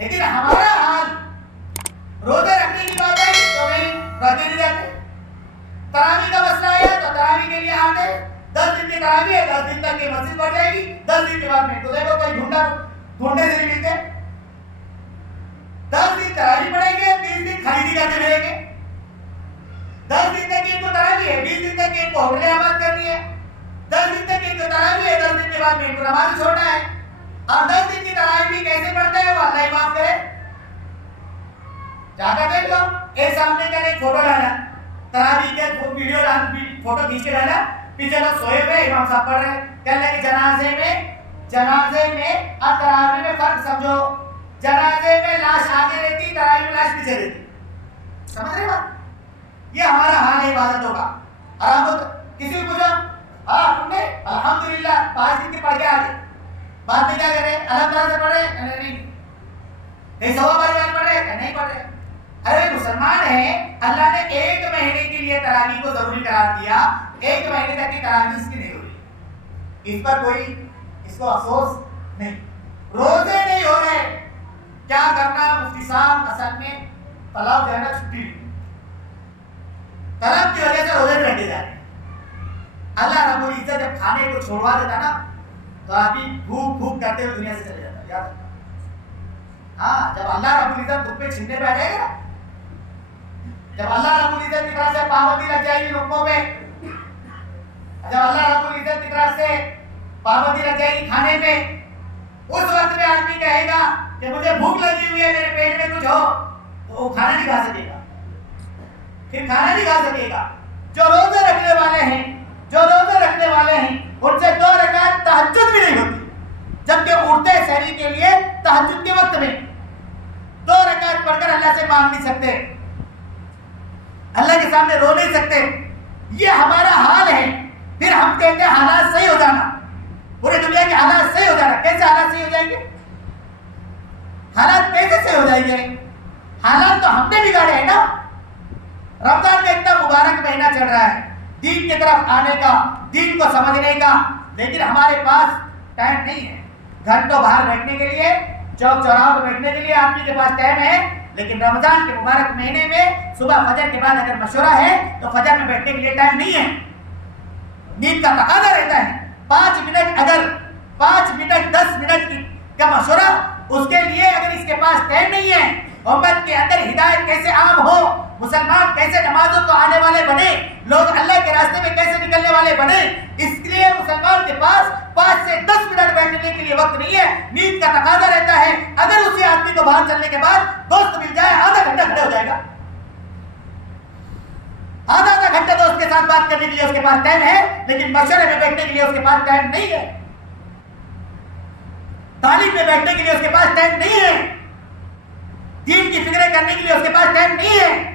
लेकिन हमारा हाल रोजे रखने की बात है तो नहीं रखे नहीं जाते। तरावी का मसला है तो तरावी के लिए आते, 10 दिन की तरावी है, 10 दिन तक की मस्जिद बढ़ जाएगी, 10 दिन के बाद में तो देखो कोई ढूंढने से नहीं मिलते। 10 दिन तरावी पड़ेंगे, 20 दिन खरीदी करते रहेंगे। 10 दिन तक इनको तरावी है, 20 दिन तक इनको होटलें आबाद करनी है, 10 दिन तक इनको तरावी है, 10 दिन के बाद में इनको नमाज छोड़ना है। और 10 दिन की तरावी कैसे पढ़ते हैं वो अल्लाह ही माफ करे। जाकर देख लो, एक सामने का एक फोटो डाला, तरावी के वीडियो फोटो खींच के डाला, पीछे लोग सोए हुए इमाम साहब पढ़ रहे हैं। कहने लगे जनाजे में और तरावी में फर्क समझो। जनाजे में लाश आगे रहती, तरावी में लाश पीछे रहती। समझ रहे बात? ये हमारा हाल है इबादतों का। और हम किसी को पूछो, हाँ तुमने अल्हम्दुलिल्लाह 5 दिन के पढ़ के आ गए, बाद में क्या कर रहे? अलग तरह से पढ़ रहे? नहीं। सवा बार पढ़ रहे? नहीं पढ़ रहे। अरे मुसलमान है, अल्लाह ने 1 महीने के लिए तरावी को जरूरी करार दिया, 1 महीने तक की तरावी इसकी नहीं हुई, इस पर कोई इसको अफसोस नहीं। रोजे नहीं हो रहे, क्या करना? मुफ्ती साहब असल में तलाब जाना छुट्टी, तलब की वजह से रोजे रखे जा रहे। अल्लाह रब्बुल इज्जत जब खाने को छोड़वा देता ना तो आदमी भूख भूख करते हुए दुनिया से चले जाता। याद रखना। हाँ, जब अल्लाह रब्बुल इज्जत खुद पे छीनने पे आ जाएगा, जब अल्लाह रब्बुल इज्जत की तरफ से पाबंदी लग जाएगी रुकने पे, जब अल्लाह रब्बुल इज्जत की तरफ से पाबंदी लग जाएगी खाने पे, उस वक्त में आदमी कहेगा कि मुझे भूख लगी हुई है, मेरे पेट में कुछ हो, तो वो खाना नहीं खा सकेगा, फिर खाना नहीं खा सकेगा। जो रोजे रखने वाले हैं, उनसे 2 रकात तहज्जुद भी नहीं होती, जबकि उठते सहरी के लिए तहज्जुद के वक्त में 2 रकात पढ़कर अल्लाह से मांग नहीं सकते, अल्लाह के सामने रो नहीं सकते। ये हमारा हाल है। फिर हम कहते हैं हालात सही हो जाना, पूरी दुनिया के हालात सही हो जाना। कैसे हालात सही हो जाएंगे? हालात कैसे सही हो जाएंगे? हालात तो हमने बिगाड़े हैं ना। रमजान का इतना मुबारक महीना चल रहा है, दीन की तरफ आने का, दीन को समझने का, लेकिन हमारे पास टाइम नहीं है। घंटों बाहर बैठने के लिए, चौक चौराहों पर बैठने के लिए आदमी के पास टाइम है, लेकिन रमजान के मुबारक महीने में सुबह फजर के बाद अगर मशवरा है तो फजर में बैठने के लिए टाइम नहीं है। नींद का तकाजा रहता है। 5 मिनट अगर 5 मिनट 10 मिनट का मशवरा, उसके लिए अगर इसके पास टाइम नहीं है, उम्मत के अंदर हिदायत कैसे आम हो, मुसलमान कैसे नमाजों को आने वाले बने, लोग अल्लाह के रास्ते में कैसे निकलने वाले बने, इसके लिए मुसलमान के पास 5 से 10 मिनट बैठने के लिए वक्त नहीं है। नींद का तकाजा रहता है। अगर उसी आदमी को बाहर चलने के बाद दोस्त मिल जाए, आधा घंटा खड़े हो जाएगा। आधा घंटा दोस्त के साथ बात करने के लिए उसके पास टाइम है, लेकिन मशवरे में बैठने के लिए उसके पास टाइम नहीं है। तालीम में बैठने के लिए उसके पास टाइम नहीं है। दीन की फिक्र करने के लिए उसके पास टाइम नहीं है।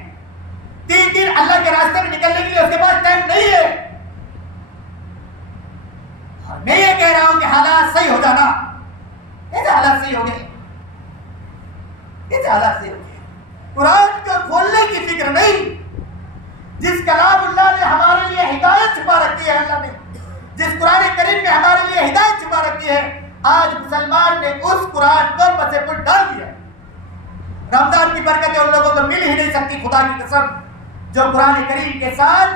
3 दिन अल्लाह के रास्ते में निकलने के लिए उसके पास टाइम नहीं है। और मैं ये कह रहा हूं कि हालात सही हो जाना। कैसे हालात सही हो गए? कैसे हालात सही हो गए? कुरान को खोलने की फिक्र नहीं। जिस कलामुल्लाह ने हमारे लिए हिदायत छुपा रखी है, अल्लाह ने जिस कुरान करीम में हमारे लिए हिदायत छुपा रखी है, आज मुसलमान ने उस कुरान को मसेपुर डाल दिया। रमजान की बरकतें उन लोगों को मिल ही नहीं सकती, खुदा की कसम, जो कुरान करीम के साथ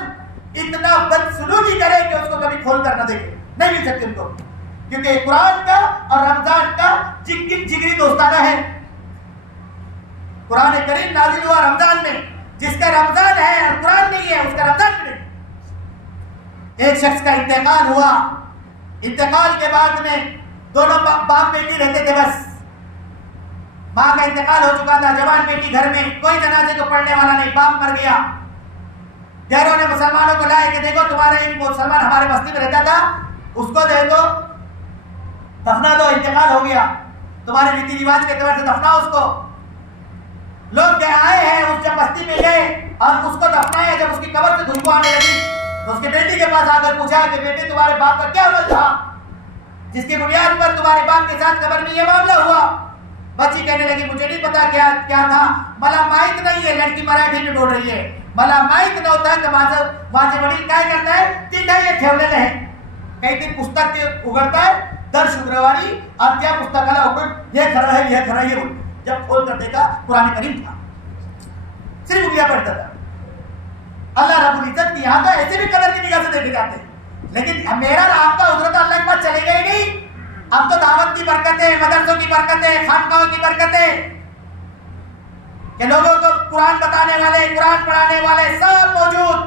इतना बदसलूकी करे कि उसको कभी खोल कर न देखे, नहीं मिल सकती उनको, क्योंकि कुरान का और रमजान का जिगरी दोस्ताना है। कुरान करीम नाजिल हुआ रमजान में, जिसका रमजान है और कुरान नहीं है उसका रमजान नहीं। एक शख्स का इंतकाल हुआ, इंतकाल के बाद में दोनों बाप बेटी रहते थे, बस माँ का इंतकाल हो चुका था, जवान बेटी घर में, कोई जनाजे को पढ़ने वाला नहीं, बाप मर गया। गैरों ने मुसलमानों को लाया कि देखो तुम्हारे एक मुसलमान हमारे बस्ती में रहता था, उसको जो है तो दफना दो, इंतकाल हो गया, तुम्हारे रीति रिवाज के तौर से दफनाओ उसको। लोग आए हैं, उस जब बस्ती में गए और उसको दफनाया, जब उसकी कब्र से खुशबू आने लगी तो उसकी बेटी के पास आकर पूछा कि बेटे तुम्हारे बाप का क्या अमल था जिसकी बुनियाद पर तुम्हारे बाप के साथ कब्र में ये मामला हुआ? बच्ची कहने लगी मुझे नहीं पता क्या क्या था, मला माहित नहीं है। लड़की मराठी में बोल रही है, मला माहित नव्हतं की माझे वडील काय करताय, तिथे हे ठेवलेलं आहे, काहीतरी पुस्तक ते उघडताय दर शुक्रवारी और त्या पुस्तकाला उघडून हे खरं आहे हे खरं आहे जब खोल कर देखा कुरान करीम था, सिर्फ उंगलियां पढ़ता था। अल्लाह रब्बुल इज्जत की यहाँ तो ऐसे भी कदर की निगाह से देखे जाते हैं, लेकिन मेरा और आपका उजरत अल्लाह के पास चलेगा ही नहीं। हम तो दावत की बरकतें, मदरसों की बरकतें, खानकाहों की बरकतें, कि लोगों को कुरान बताने वाले, कुरान पढ़ाने वाले सब मौजूद,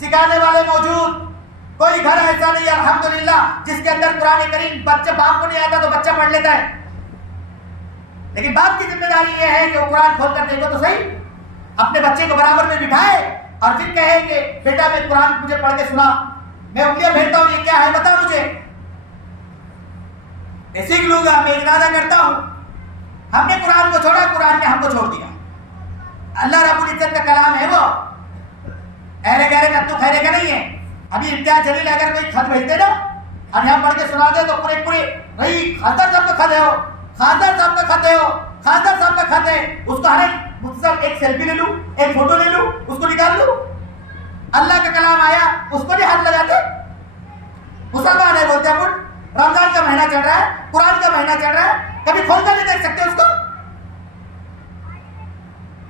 सिखाने वाले मौजूद। कोई घर ऐसा नहीं अल्हम्दुलिल्लाह जिसके अंदर कुरान करीम, बच्चे बाप को नहीं आता तो बच्चा पढ़ लेता है, लेकिन बाप की जिम्मेदारी यह है कि वो कुरान खोल कर देखो तो सही, अपने बच्चे को बराबर में बिठाए और फिर कहे कि बेटा मैं कुरान मुझे पढ़ के सुना, मैं उंगलियां भेजता हूं, ये क्या है बता मुझे, मैं सीख लूंगा, मैं इरादा करता हूं। हमने कुरान को छोड़ा, कुरान ने हमको छोड़ दिया। अल्लाह रब्बुल इज्जत का कलाम है वो, अरे गहरे नत्तू खैरे का नहीं है। अभी इम्तियाज जलील अगर कोई खत भेजते ना और यहाँ पढ़ के सुना दे तो पूरे पूरे भाई खासदार साहब का खत है, हो खासदार साहब का खत है, हो खासदार साहब का खत है, उसको हर मुझसे एक सेल्फी ले लूं, एक फोटो ले लूं, उसको निकाल लूं। अल्लाह का कलाम आया उसको नहीं हाथ लगाते। मुसलमान है बोलते अपन, रमजान का महीना चल रहा है, कुरान का महीना चल रहा है, कभी खोलकर नहीं देख सकते उसको।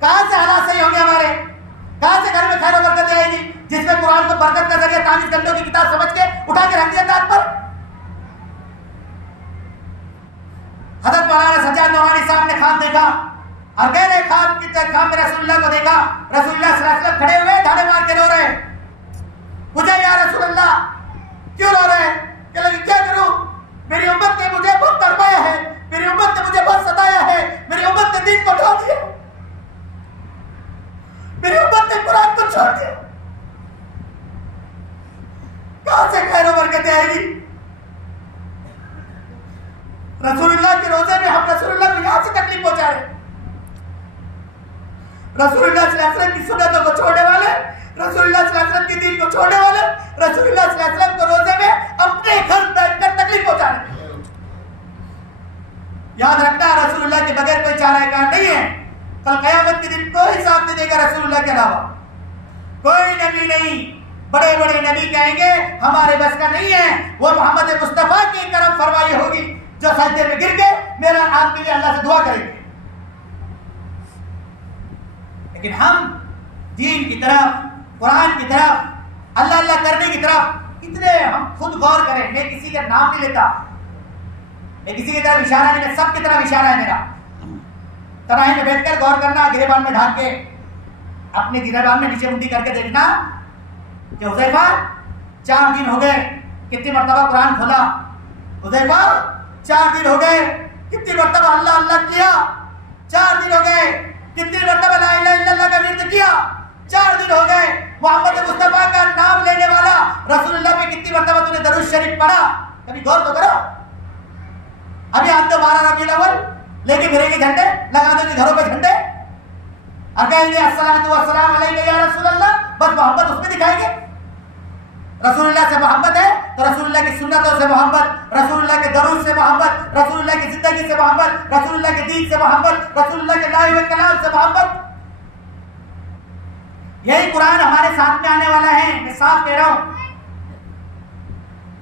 कहां से हालात सही होंगे हमारे, कहां से घर में खैर बरकत आएगी जिसमें कुरान को बरकत का जरिए 23 घंटों की किताब समझ के उठा के रख दिया दांत पर। हजरत मौलाना सज्जाद नौरानी साहब ने ख्वाब देखा और कह रहे ख्वाब में रसूलुल्लाह को देखा, रसूलुल्लाह सल्लल्लाहु अलैहि वसल्लम खड़े हुए धाड़े मार के रो रहे। मुझे या रसूलुल्लाह क्यों रो रहे हैं? क्या करूं, मेरी उम्मत ने मुझे बहुत तड़पाया है, मेरी उम्मत ने मुझे बहुत सताया है, मेरी उम्मत ने दीन को छोड़ दिया, मेरी उम्मत ने कुरान को छोड़ दिया। कहां से खैर बरकत आएगी? रसूलुल्लाह के रोजे में हम रसूलुल्लाह को यहां से तकलीफ पहुंचा रहे, रसूलुल्लाह सल्लल्लाहु अलैहि वसल्लम की सुन्नतों को छोड़ने वाले, रसूलुल्लाह सल्लल्लाहु अलैहि वसल्लम की दीन को छोड़ने वाले, रसूलुल्लाह सल्लल्लाहु अलैहि वसल्लम को रोजे में अपने घर बैठकर तकलीफ पहुंचा रहे। याद रखना रसूलुल्लाह के बगैर कोई चारागार नहीं है। कल क़यामत के दिन कोई साथ नहीं देगा रसूलुल्लाह के अलावा, कोई नबी नहीं। बड़े बड़े नबी कहेंगे हमारे बस का नहीं है, वो मोहम्मद मुस्तफा की करम फरमाई होगी जो सजदे में गिर के मेरा आपके लिए अल्लाह से दुआ करेंगे। लेकिन हम दीन की तरफ, कुरान की तरफ, अल्लाह अल्लाह करने की तरफ इतने हम खुद गौर करें। मैं किसी का नाम नहीं लेता, मैं किसी की तरफ इशारा नहीं, मैं सबकी तरफ इशारा है मेरा। तराही में बैठकर गौर करना, गिरेबान में ढाक के अपने गिरेबान में नीचे मुंडी करके देखना कि हुज़ैफा 4 दिन हो गए कितनी मर्तबा कुरान खोला, हुज़ैफा 4 दिन हो गए कितनी मर्तबा अल्लाह अल्लाह किया, 4 दिन हो गए कितनी मर्तबा ला इलाहा इल्लल्लाह का विर्द किया, 4 दिन हो गए मोहम्मद मुस्तफा का नाम लेने वाला रसूलुल्लाह पे कितनी मर्तबा तूने दरूद शरीफ पढ़ा। कभी गौर तो करो। अभी आप तो 12 रबीउल अव्वल लेके फिरेंगे झंडे, लगा देंगे घरों पे झंडे और कहेंगे अस्सलातु वस्सलाम अलैका या रसूलल्लाह, बस मोहब्बत उसमें दिखाएंगे। रसूलुल्लाह से मोहब्बत है तो रसूलुल्लाह की सुन्नतों से मोहब्बत, रसूलुल्लाह के दरूद से मोहब्बत, रसूलुल्लाह की जिंदगी से मोहब्बत, रसूलुल्लाह के दीन से मोहब्बत, रसूलुल्लाह के लाए हुए कलाम से मोहब्बत। यही कुरान हमारे साथ में आने वाला है, मैं साफ कह रहा हूं।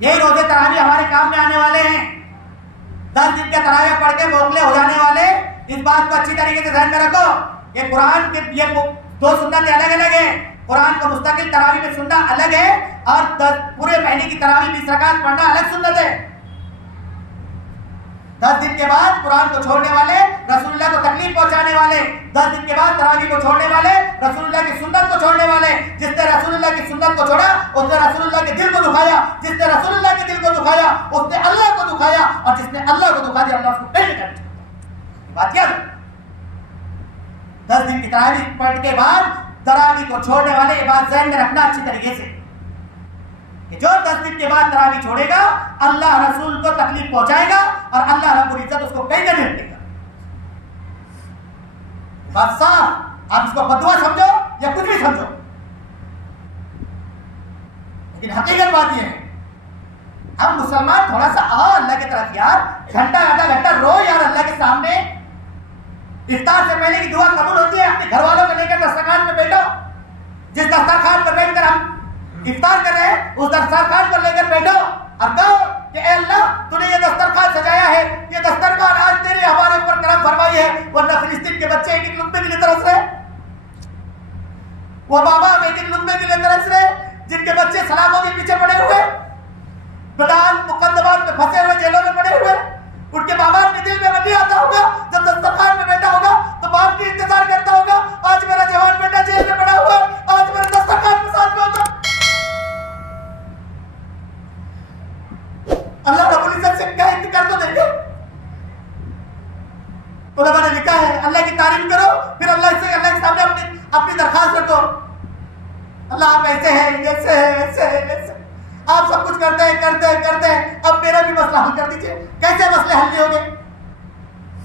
यही रोजे तरावी हमारे काम में आने वाले हैं। 10 दिन के तरावी पढ़ के मोकले हो जाने वाले। इस बात को अच्छी तरीके से ध्यान में रखो। ये कुरान के ये 2 सुन्नतें अलग अलग है। कुरान को मुस्तकिल तरावी में सुनना अलग है और पूरे महीने की तरावी 20 रकात पढ़ना अलग सुन्नत है। 10 दिन के बाद कुरान को छोड़ने वाले, रसूलुल्लाह को तकलीफ पहुंचाने वाले, 10 दिन के बाद तरावी को छोड़ने वाले, रसूलुल्लाह की सुन्नत को छोड़ने वाले। जिसने रसूलुल्लाह की सुन्नत को छोड़ा उसने रसूलुल्लाह के दिल को दुखाया, जिसने रसूलुल्लाह के दिल को दुखाया उसने अल्लाह को दुखाया, और जिसने अल्लाह को दुखा दिया अल्लाह उसको पेश कर दिया। बात याद, 10 दिन की तरावी पढ़ के बाद तरावी को छोड़ने वाले, ये बात ज़हन में रखना अच्छी तरीके से कि जो 10 दिन के बाद तरावी छोड़ेगा अल्लाह रसूल को तकलीफ पहुंचाएगा और अल्लाह रब्बुल इज्जत उसको कहीं नहीं देगा। बात साफ, आप इसको बदुआ समझो या कुछ भी समझो, लेकिन हकीकत बात यह है हम मुसलमान थोड़ा सा आओ अल्लाह की तरफ यार, घंटा आधा घंटा रो यार अल्लाह के सामने। इफ्तार से पहले की दुआ कबूल होती है, अपने घर वालों को लेकर दस्तरखान पे बैठो। जिस दस्तरखान पर बैठकर हम इफ्तार कर रहे हैं उस दस्तरखान पर लेकर बैठो और कहो कि ए अल्लाह तूने ये दस्तरखान सजाया है, ये दस्तरखान आज तेरे हमारे ऊपर करम फरमाई है, फिलिस्तीन के बच्चे एक एक लुकमे के लिए तरस रहे, वो बाबा एक एक लुकमे के लिए तरस रहे, जिनके बच्चे सलाखों के पीछे पड़े हुए, बलाल मुकद्दमात में फंसे हुए, जेलों में पड़े हुए, उनके बाबा अपने दिल में नहीं आता होगा, जब दस्तरखान में बैठा होगा तो बाप की इंतजार करता होगा, आज मेरा जवान बेटा जेल में पड़ा हुआ, आज मेरे दस्तरखान में साथ में होता। अल्लाह रब्बुल इज्जत से क्या कर तो देंगे। उलमा ने लिखा है अल्लाह की तारीफ करो, फिर अल्लाह के सामने अपनी दरखास्त रखो, अल्लाह आप ऐसे हैं, ऐसे हैं, ऐसे हैं, ऐसे आप सब कुछ करते हैं, अब मेरा भी मसला हल कर दीजिए। कैसे मसले हल नहीं होंगे?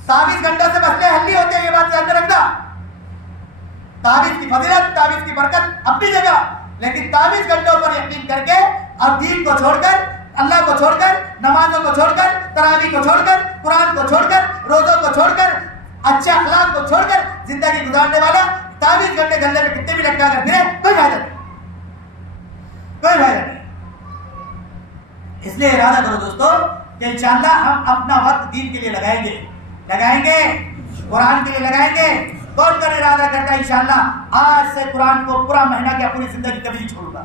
24 घंटों से मसले हल नहीं होते, ये बात ध्यान में रखना। ताबीज की फजीलत, ताबीज की बरकत अपनी जगह, लेकिन 24 घंटों पर यकीन करके और दीन को छोड़कर, अल्लाह को छोड़कर, नमाजों को छोड़कर, तरावी को छोड़कर, कुरान को छोड़कर, रोजों को छोड़कर, अच्छे अखलाक को छोड़कर जिंदगी गुजारने वाला 24 घंटे गले में कितने भी लटका कर फिरे, कोई फायदा नहीं, कोई फायदा नहीं। इसलिए इरादा करो दोस्तों कि इंशाअल्लाह हम अपना वक्त दीन के लिए लगाएंगे, कुरान के लिए लगाएंगे। कौन कर इरादा करता है इंशाअल्लाह आज से कुरान को पूरा महीना क्या पूरी जिंदगी कभी नहीं छोड़ूंगा।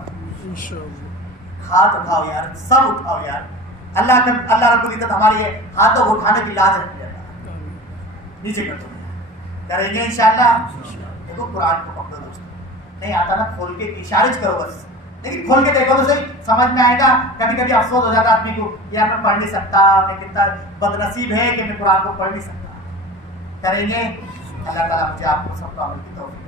हाथ उठाओ यार, सब उठाओ यार, अल्लाह रब्बुल इज्जत हमारे हाथों को उठाने की लाज रखी है, नीचे कर दो, करेंगे इंशाअल्लाह। देखो कुरान को पकड़ो दोस्तों, नहीं आता ना खोल के इशारे करो बस, लेकिन खोल के देखो तो सही, समझ में आएगा। कभी कभी अफसोस हो जाता आदमी को, यार मैं पढ़ नहीं सकता, मैं कितना बदनसीब है कि मैं कुरान को पढ़ नहीं सकता। करेंगे, अल्लाह ताला मुझे आपको सबको अमल की तौफीक